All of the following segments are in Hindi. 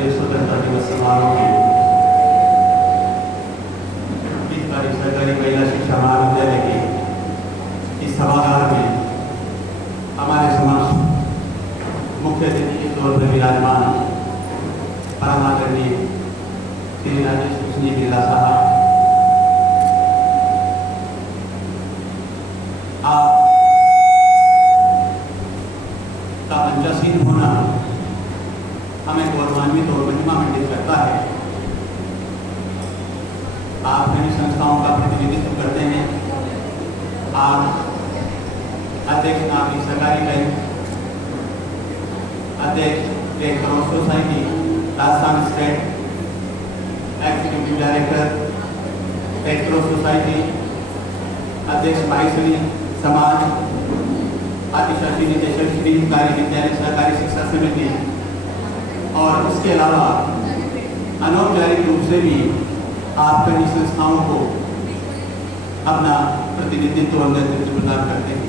75वें स्वतंत्रता दिवस समारोह के हितकारी सरकारी महिला शिक्षा महाविद्यालय के इस सभागार में हमारे समक्ष मुख्य अतिथि के तौर पर विराजमान परम आदरणीय श्री राजेश कृष्ण बिरला साहब, आप का मंचासीन होना हमें गौरवान्वित और महिमामंडित करता है। आप मेरी संस्थाओं का प्रतिनिधित्व करते हैं। आप अध्यक्ष नागरिक सरकारी बैंक, अध्यक्ष red cross society Rajasthan state, executive director red cross society, अध्यक्ष भाईश्री समाज, अधिशासी निदेशक श्री हितकारी विद्यालय सहकारी शिक्षा समिति और इसके अलावा अनौपचारिक रूप से भी आप कई संस्थाओं को अपना प्रतिनिधित्व और नेतृत्व प्रदान करते हैं।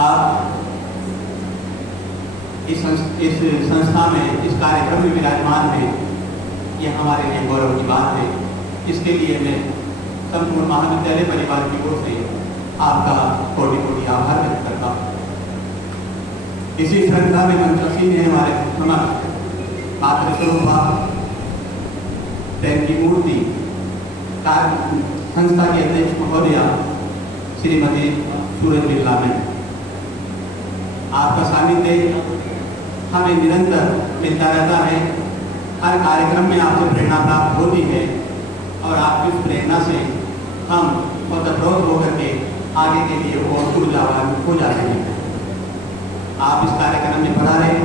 आप इस संस्था में, इस कार्यक्रम में विराजमान है, ये हमारे लिए गौरव की बात है। इसके लिए मैं संपूर्ण महाविद्यालय परिवार की ओर से आपका कोटि कोटि आभार व्यक्त करता हूँ। इसी श्रृंखला में मंचासीन है हमारे समक्ष पात्र स्वरूपा प्रेम की मूर्ति संस्था के अध्यक्ष महोदया श्रीमती सूरज बिरला में आपका सानिध्य हमें निरंतर मिलता रहता है। हर कार्यक्रम में आपसे प्रेरणा प्राप्त होती है और आपकी उस प्रेरणा से हम ओतप्रोत होकर के आगे के लिए और ऊर्जावान हो जाते हैं। आप इस कार्यक्रम में पढ़ा रहे,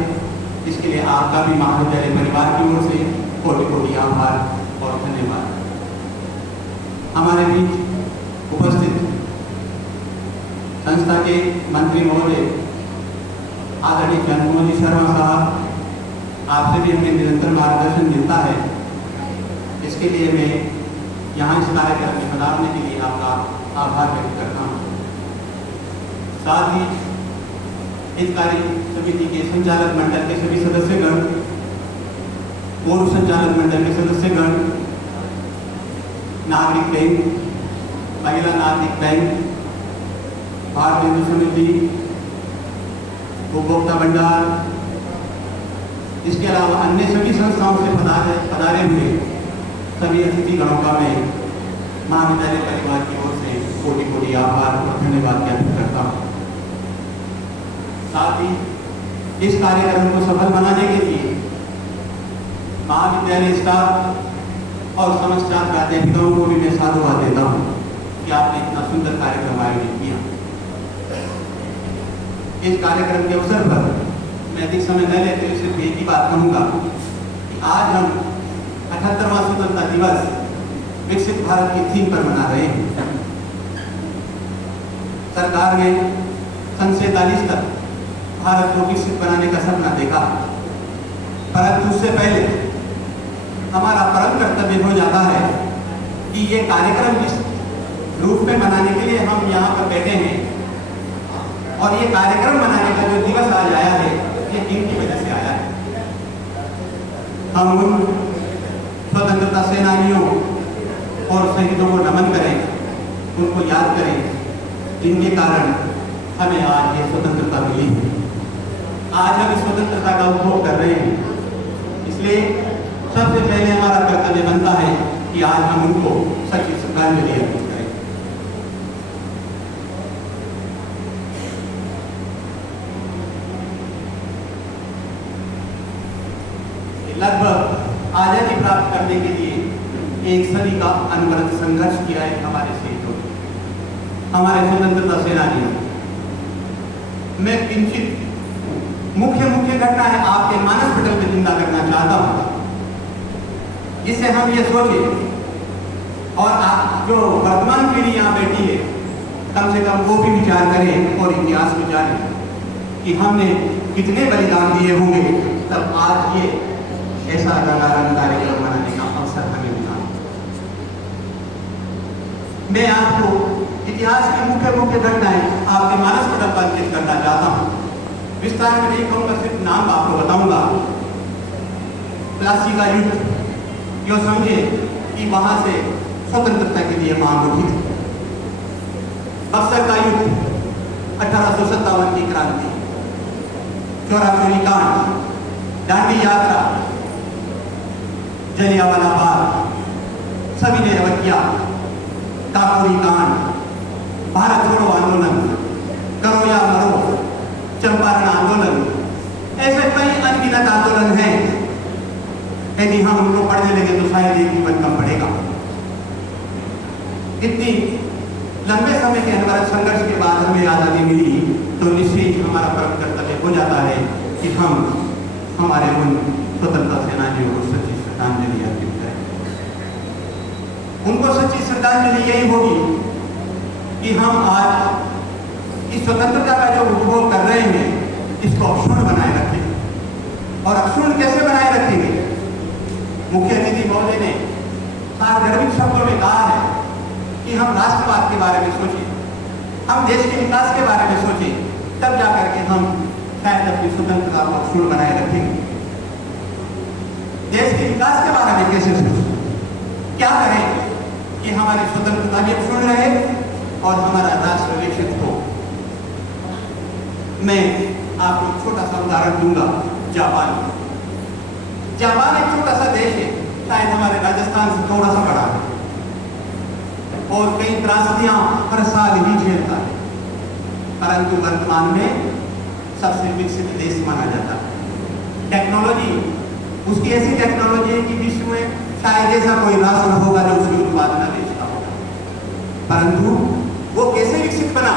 इसके लिए आपका भी महाविद्यालय परिवार की ओर से कोटि कोटि आभार और धन्यवाद। हमारे बीच उपस्थित संस्था के मंत्री महोदय आदरणीय चंद्रमोहन जी शर्मा साहब, आपसे भी हमें निरंतर मार्गदर्शन मिलता है। इसके लिए मैं यहाँ इस कार्यक्रम में पधारने के लिए आपका आभार व्यक्त करता हूँ। साथ ही हितकारी समिति के संचालक मंडल के सभी सदस्यगण, पूर्व संचालक मंडल के सदस्यगण, नागरिक बैंक, महिला नागरिक बैंक, भारत हिंदू समिति, उपभोक्ता भंडार, इसके अलावा अन्य सभी संस्थाओं से पधारे हुए सभी अतिथि गणों का मैं महाविद्यालय परिवार की ओर से कोटि कोटि आभार और धन्यवाद ज्ञापित करता हूँ। साथ ही इस कार्यक्रम को सफल बनाने के लिए महाविद्यालय स्टाफ और समस्त छात्र अध्यापिकाओं को भी मैं साधुवाद देता हूँ कि आपने इतना सुंदर कार्यक्रम आयोजित किया। इस कार्यक्रम के अवसर पर मैं अधिक समय न लेते हुए सिर्फ एक ही बात कहूँगा कि आज हम 78वां स्वतंत्रता दिवस विकसित भारत की थीम पर मना रहे हैं। सरकार ने सन 47 तक भारत को विकसित बनाने का सपना देखा, परंतु उससे पहले हमारा परम कर्तव्य हो जाता है कि ये कार्यक्रम जिस रूप में मनाने के लिए हम यहाँ पर बैठे हैं और ये कार्यक्रम मनाने का जो दिवस आज आया है, ये इनकी वजह से आया है। हम उन स्वतंत्रता सेनानियों और शहीदों को नमन करें, उनको याद करें, जिनके कारण हमें आज ये स्वतंत्रता मिली है। आज हम इस स्वतंत्रता का उपभोग कर रहे हैं, इसलिए सबसे पहले हमारा कर्तव्य बनता है कि आज हम उनको सच्ची श्रद्धांजलि अर्पित करें। लगभग आजादी प्राप्त करने के लिए एक सदी का अनवरत संघर्ष किया है हमारे शहीदों ने, हमारे स्वतंत्रता सेनानियों। मैं किंचित मुख्य घटनाएं आपके मानस पटल में जिंदा करना चाहता हूं, जिससे हम ये सोचें और आप जो वर्तमान पीढ़ी यहाँ बैठी है, कम से कम वो भी विचार करें और इतिहास विचारें कि हमने कितने बलिदान दिए होंगे, तब आज ये ऐसा रंगारंग कार्यक्रम मनाने का अवसर हमें मिला। मैं आपको इतिहास की मुख्य घटनाएं आपके मानस पटल पर अंकित करना चाहता हूँ। विस्तार में नहीं कहूँगा, सिर्फ नाम आपको बताऊंगा। प्लासी का युद्ध, यो समझे कि वहां से स्वतंत्रता के लिए मांग उठी थी। बक्सर का युद्ध, 1857 की क्रांति, चोरा चोरी कांड, दांडी यात्रा, जलियांवाला बाग, सविनय अवज्ञा, काकोरी कांड, भारत छोड़ो आंदोलन, करो या मरो, चंपारण आंदोलन, ऐसे कई अनगिनत आंदोलन हैं। यदि हम उनको पढ़ने लगे तो शायद एक जीवन कम पड़ेगा। इतनी लंबे समय के अनवरत संघर्ष के बाद हमें आज़ादी मिली तो निश्चय ही हमारा परम कर्तव्य हो जाता है कि हम हमारे उन स्वतंत्रता सेनानियों को सच्ची श्रद्धांजलि अर्पित करें। उनको सच्ची श्रद्धांजलि यही होगी कि हम आज इस स्वतंत्रता का जो उपभोग कर रहे हैं इसको अक्षुण्ण बनाए रखें। और अक्षुण्ण कैसे बनाए रखेंगे? मुख्य अतिथि महोदय ने सार्वजनिक शब्दों में कहा है कि हम राष्ट्रवाद के बारे में सोचें, हम देश के विकास के बारे में सोचें, तब जाकर के हम शायद अपनी स्वतंत्रता को अक्षुण्ण बनाए रखेंगे। देश के विकास के बारे में कैसे सोचें, क्या करें कि हमारी स्वतंत्रता भी अक्षुण्ण रहे और हमारा राष्ट्र विकसित हो। मैं आपको छोटा सा उदाहरण दूंगा। जापान एक छोटा सा देश है, शायद हमारे राजस्थान से थोड़ा सा बड़ा है और कई त्रासदियां हर साल ही झेलता है, परंतु वर्तमान में सबसे विकसित देश माना जाता है। टेक्नोलॉजी, उसकी ऐसी टेक्नोलॉजी है कि विश्व में शायद ऐसा कोई राष्ट्र होगा जो उसकी उत्पादन बेचता होगा। परंतु वो कैसे विकसित बना,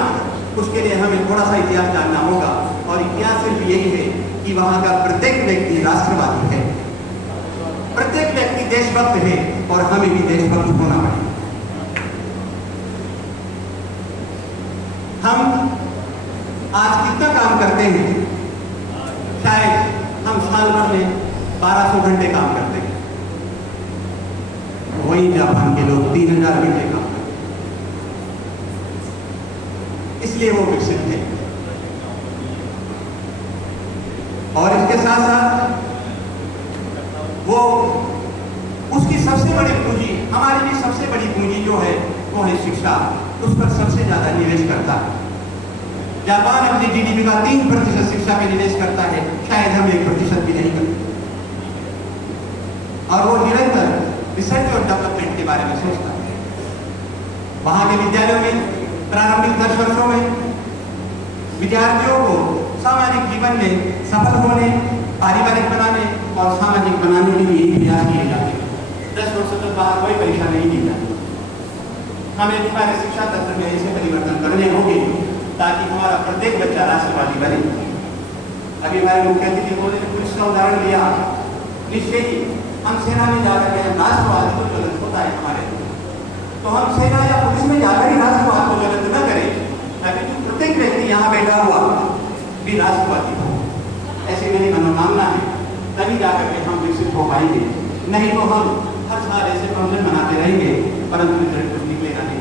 उसके लिए हमें थोड़ा सा इतिहास जानना होगा। और इतिहास सिर्फ यही है कि वहां का प्रत्येक व्यक्ति राष्ट्रवादी है, प्रत्येक व्यक्ति देशभक्त है और हमें भी देशभक्त होना पड़ेगा। हम आज कितना काम करते हैं? शायद हम साल भर में 1200 घंटे काम करते हैं, वही जापान के लोग 3000 घंटे काम करते हैं। इसलिए वो विकसित है। और इसके साथ साथ वो उसकी सबसे बड़ी पूंजी, हमारी भी सबसे बड़ी पूंजी जो है वो है शिक्षा, उस पर सबसे ज्यादा निवेश करता है। जापान अपनी जीडीपी का 3% शिक्षा में निवेश करता है, शायद हम 1% भी नहीं करते। और वो निरंतर रिसर्च और डेवलपमेंट के बारे में सोचता है। वहां के विद्यालयों में प्रारंभिक 10 वर्षों में विद्यार्थियों को सामाजिक जीवन में सफल होने, पारिवारिक बनाने और सामाजिक बनाने के लिए प्रयास किए जाते हैं। 10 वर्षों तक बाहर कोई परीक्षा नहीं दी जाती। हमें हमारे शिक्षा तंत्र में ऐसे परिवर्तन करने होंगे ताकि हमारा प्रत्येक बच्चा राष्ट्रवादी बने। अभी हमारे मुख्य अतिथि महोदय ने पुलिस का उदाहरण दिया। निश्चय ही हम सेना में जाकर के राष्ट्रवाद को ज्वलित होता है हमारे, तो हम सेना या पुलिस में जाकर ही राष्ट्रवाद को ज्वलित न करें, ताकि जो प्रत्येक व्यक्ति यहाँ बैठा हुआ भी राष्ट्रवादी हो। ऐसी मेरी मनोकामना है, तभी जाकर के हम विकसित हो पाएंगे। नहीं तो हम हर साल ऐसे प्रवचन बनाते रहेंगे परंतु रिजल्ट कुछ निकलेगा नहीं।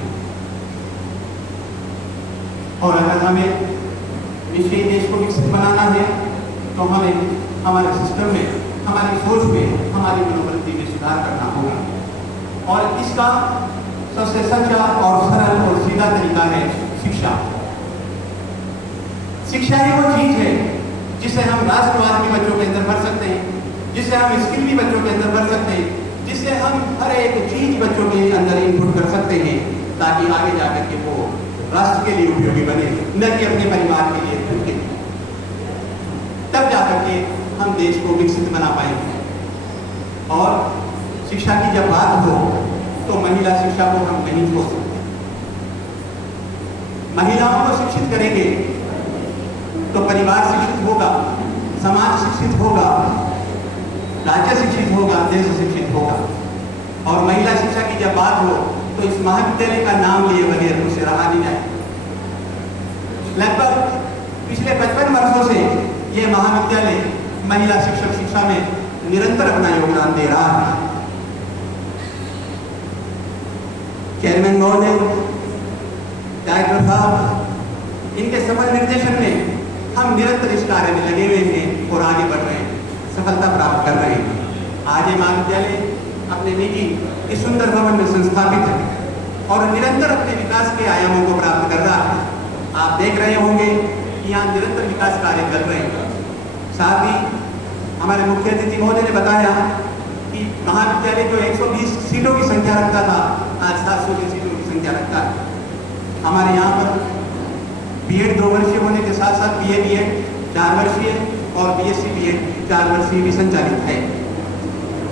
और अगर हमें निश्चय देश को विकसित बनाना है तो हमें हमारे सिस्टम में, हमारी सोच में, हमारी मनोवृत्ति में सुधार करना होगा। और इसका सबसे सच्चा और सरल और सीधा तरीका है शिक्षा। शिक्षा ही वो चीज है जिसे हम राष्ट्रवाद के बच्चों के अंदर भर सकते हैं, जिससे हम स्किल भी बच्चों के अंदर भर सकते हैं, जिससे हम हर एक चीज बच्चों के अंदर इनपुट कर सकते हैं ताकि आगे जाकर के वो राष्ट्र के लिए उपयोगी बने, न कि अपने परिवार के लिए, खुद के लिए। तब जाकर के हम देश को विकसित बना पाएंगे। और शिक्षा की जब बात हो तो महिला शिक्षा को हम नहीं छोड़ सकते। महिलाओं को शिक्षित करेंगे तो परिवार शिक्षित होगा, समाज शिक्षित होगा, राज्य शिक्षित होगा, देश शिक्षित होगा। और महिला शिक्षा की जब बात हो तो इस महाविद्यालय का नाम लिए बगैर उसे रहा नहीं जाए। लगभग पिछले 55 वर्षों से ये महाविद्यालय महिला शिक्षक शिक्षा में निरंतर अपना योगदान दे रहा है। चेयरमैन महोदय, डायरेक्टर साहब, इनके सफल निर्देशन में हम निरंतर इस कार्य में लगे हुए हैं और आगे बढ़ रहे हैं, सफलता प्राप्त कर रहे हैं। आज ये महाविद्यालय अपने निजी इस सुंदर भवन में संस्थापित है और निरंतर अपने विकास के आयामों को प्राप्त कर रहा है। आप देख रहे होंगे कि यहाँ निरंतर विकास कार्य कर रहे हैं। साथ ही हमारे मुख्य अतिथि महोदय ने बताया कि महाविद्यालय जो 120 सीटों की संख्या रखता था, आज 700 की सीटों की संख्या रखता है। हमारे यहाँ पर बीएड 2 वर्षीय होने के साथ साथ बीए 4 वर्षीय और बीएससी बीएड 4 वर्षीय भी संचालित है।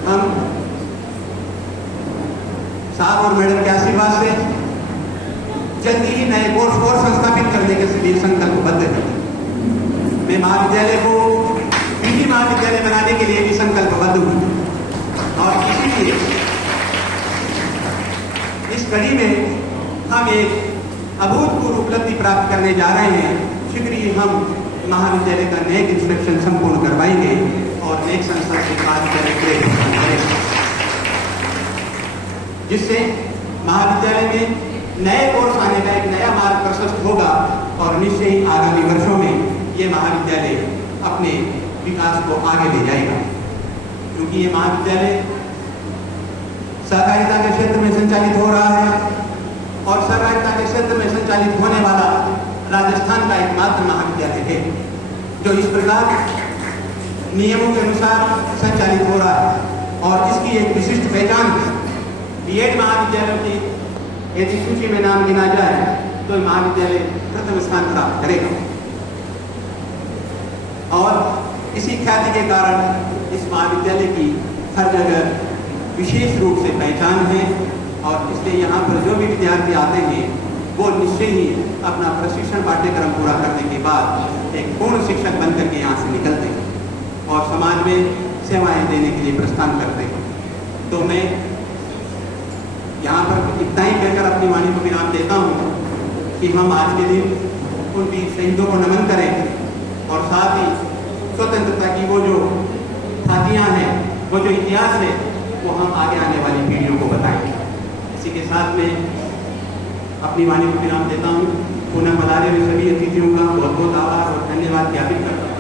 हम साहब और मैडम के आशीर्वाद से जल्दी ही नए कोर्स और संस्थापित करने के लिए संकल्पबद्ध है। मैं महाविद्यालय को निजी महाविद्यालय बनाने के लिए भी संकल्पबद्ध हूँ और इसीलिए इस कड़ी में हम एक अभूतपूर्व उपलब्धि प्राप्त करने जा रहे हैं। शीघ्र ही हम महाविद्यालय का नेक इंस्पेक्शन संपूर्ण करवाएंगे और नेक संस्था के महाविद्यालय करेंगे, जिससे महाविद्यालय में नए कोर्स आने का एक नया मार्ग प्रशस्त होगा और निश्चय ही आगामी वर्षों में ये महाविद्यालय अपने विकास को आगे ले जाएगा। क्योंकि ये महाविद्यालय सहकारिता के क्षेत्र में संचालित हो रहा है और सहकारिता के क्षेत्र में संचालित होने वाला राजस्थान का एकमात्र महाविद्यालय है जो इस प्रकार नियमों के अनुसार संचालित हो रहा है और इसकी एक विशिष्ट पहचान है। बीएड महाविद्यालयों की यदि सूची में नाम गिना जाए तो महाविद्यालय प्रथम स्थान प्राप्त करेगा और इसी ख्याति के कारण इस महाविद्यालय की हर जगह विशेष रूप से पहचान है और इसलिए यहाँ पर जो भी विद्यार्थी आते हैं वो निश्चय ही अपना प्रशिक्षण पाठ्यक्रम पूरा करने के बाद एक पूर्ण शिक्षक बनकर के यहाँ से निकलते हैं और समाज में सेवाएं देने के लिए प्रस्थान करते हैं। तो मैं यहाँ पर इतना ही कहकर अपनी वाणी को विराम देता हूँ कि हम आज के दिन उन वीर शहीदों को नमन करें और साथ ही स्वतंत्रता की वो जो खातियाँ हैं, वो जो इतिहास है, वो हम आगे आने वाली पीढ़ियों को बताएं। इसी के साथ में अपनी वाणी को विराम देता हूँ। पुनः पधारे हुए सभी अतिथियों का बहुत बहुत आभार और धन्यवाद ज्ञापित करता हूँ।